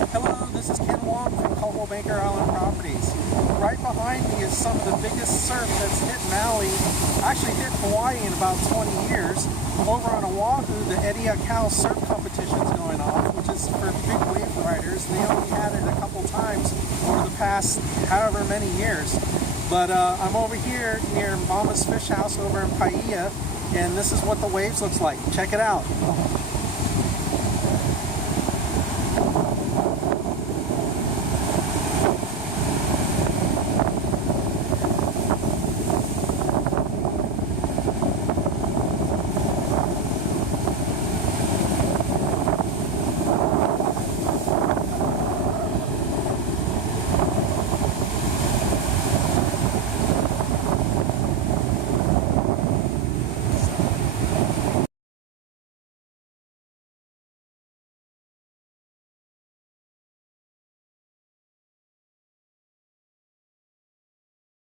Hello, this is Ken Wong from Coldwell Banker Island Properties. Right behind me is some of the biggest surf that's hit Maui, actually hit Hawaii in about 20 years. Over on Oahu, the Eddie Aikau surf competition is going on, which is for big wave riders. They only had it a couple times over the past however many years. But I'm over here near Mama's Fish House over in Paia, and this is what the waves looks like. Check it out.